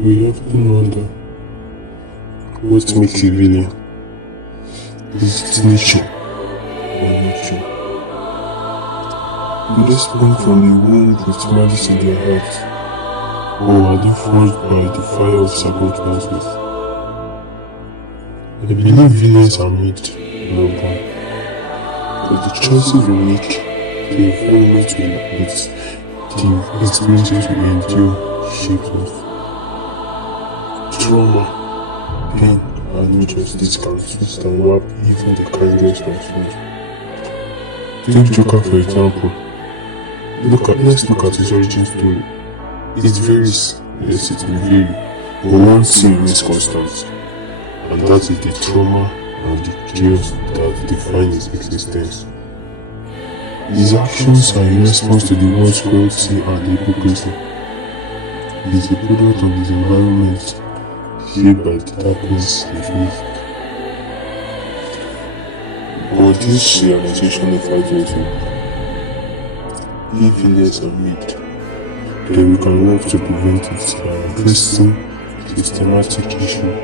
We often wonder what makes a villain. Is it nature or nurture? Do they spawn from a womb with malice in their hearts, or are they forged by the fire of circumstances? I believe villains are made, not born, but the choices we make, the environment we inhabit, the experiences we endure shape us. Trauma, pain, and injustice can twist and warp even the kindest of souls. Take Joker for example. Let's look at his origin story. It varies, yes it will vary, but one thing remains constant, and that is the trauma and the chaos that define his existence. His actions are in response to the world's cruelty and hypocrisy. He is a product of his environment, shaped by the darkness he faced. But this realization never joins him. If villains are made, then we can work to prevent it by addressing the systematic issue,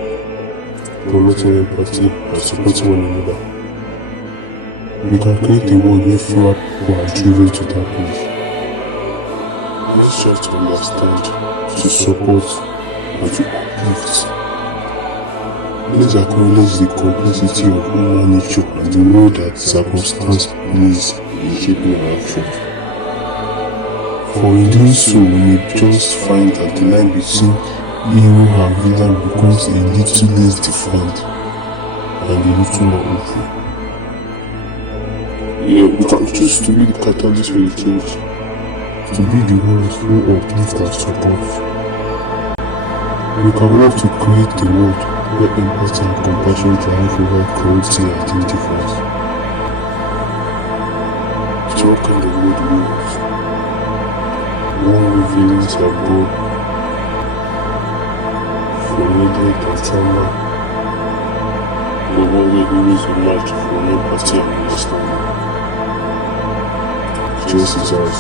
promoting empathy, and supporting one another. We can create a world where fewer people are driven to darkness. Let's try to understand, to support, and to uplift. Let's acknowledge the complexity of human nature and the role that circumstance plays in shaping our actions. For in doing so, we may just find that the line between hero and villain becomes a little less defined and a little more open. We can choose to be the catalyst for the change, to be the ones who uplift and support. We can work to create a world where empathy and compassion triumph over cruelty and indifference. So what kind of world do we want? One where villains are born from neglect and trauma, but one where heroes emerge from empathy and understanding. Choice is ours.